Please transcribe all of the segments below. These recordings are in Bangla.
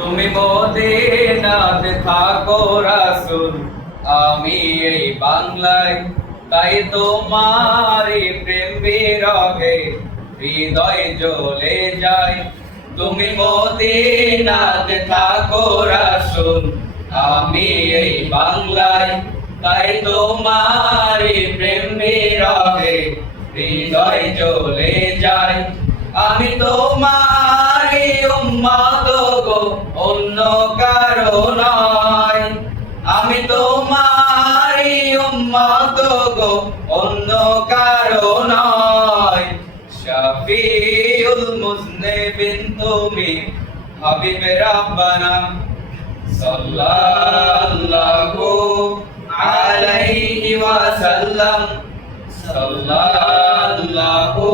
তুমি মদিনাতে থাকো রাসূল আমি এই বাংলায়, তাই তোমারই প্রেম বিরহে হৃদয় জ্বলে যায়। তুমি মদিনাতে থাকো রাসূল আমি এই বাংলায়, তাই তোমারই প্রেম বিরহে হৃদয় জ্বলে যায়। আমি তোমারই উম্মত গো অন্য কারও নয়। আমি তোমারই উম্মত গো, অন্য কারও নয়। শাফিউল মুজনিবিন, তুমি হাবিব রাব্বানা সাল্লাল্লাহু আলাইহি ওয়াসাল্লাম। সাল্লাল্লাহু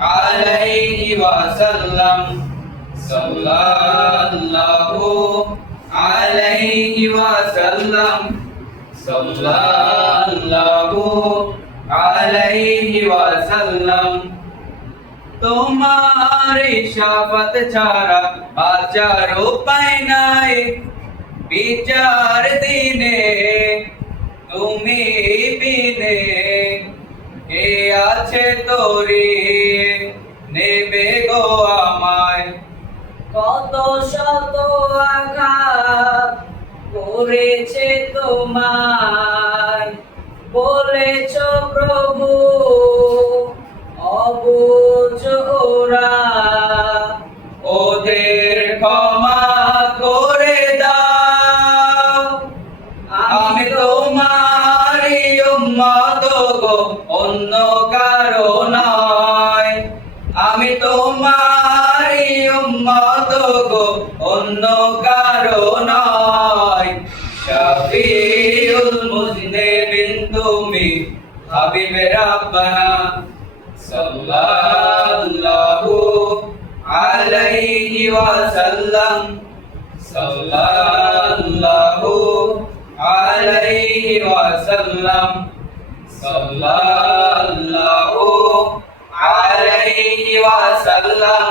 আলাইহি ওয়াসাল্লাম। সাল্লাল্লাহু আলাইহি ওয়াসাল্লাম, সাল্লাল্লাহু আলাইহি ওয়াসাল্লাম, তোমার শাফাত ছাড়া বাঁচার উপায় নাই বিচার দিনে, তুমি বিনে কে আছে তোরে, নেবে গো কত শত আঘাত করেছে তোমার বলেছ প্রভু, অবুঝ ওরা। ওদের ক্ষমা করে দাও। আমি তোমারই উম্মত গো, অন্য কারও নয়। আমি উম্মত গো অন্য কারও নয়। শাফিউল মুজনিবিন, তুমি হাবিব রাব্বানা সাল্লাল্লাহু আলাইহি ওয়াসাল্লাম। সাল্লাল্লাহু আলাইহি ওয়াসাল্লাম। সাল্লাল্লাহু আলাইহি ওয়াসাল্লাম।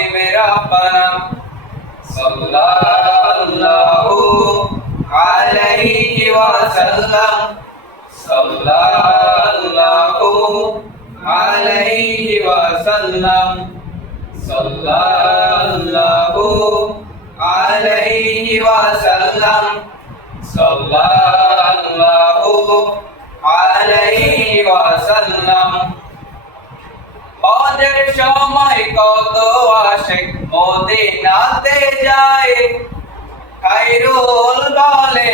হাবিব রাব্বানা সাল্লাল্লাহু আলাইহি ওয়াসাল্লাম। সাল্লাল্লাহু আলাইহি ওয়াসাল্লাম। সাল্লাল্লাহু আলাইহি ওয়াসাল্লাম। সাল্লাল্লাহু আলাইহি ওয়াসাল্লাম। হজের সময় কত আসে, মদিনাতে যায়। খাইরুল বলে,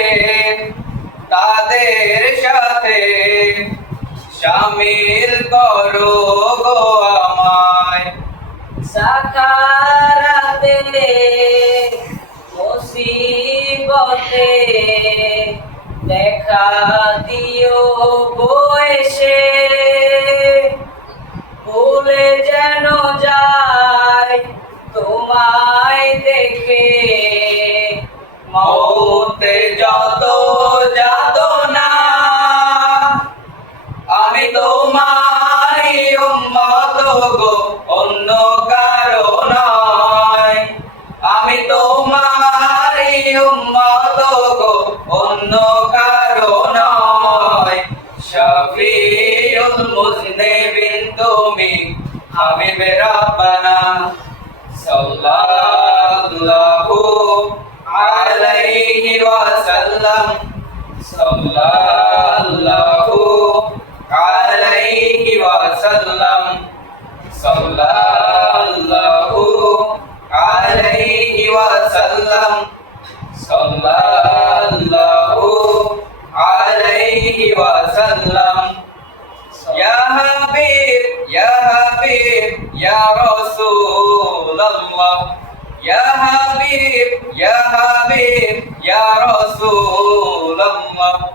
তাদের সাথে শামিল করো গো আমায়। সাকারাতে মুসিবতে দেখা দিও বয়সে ভুলে মুজনিবিন তুমি হাবিব রাব্বানা, সাল্লাল্লাহু আলাইহি ওয়াসাল্লাম, সাল্লাল্লাহু আলাইহি ওয়াসাল্লাম, সাল্লাল্লাহু আলাইহি ওয়াসাল্লাম, সাল্লাল্লাহু আলাইহি ওয়াসাল্লাম। ইয়া হাবিব ইয়া হাবিব ইয়া রাসূলুল্লাহ ইয়া হাবিব ইয়া হাবিব ইয়া রাসূলুল্লাহ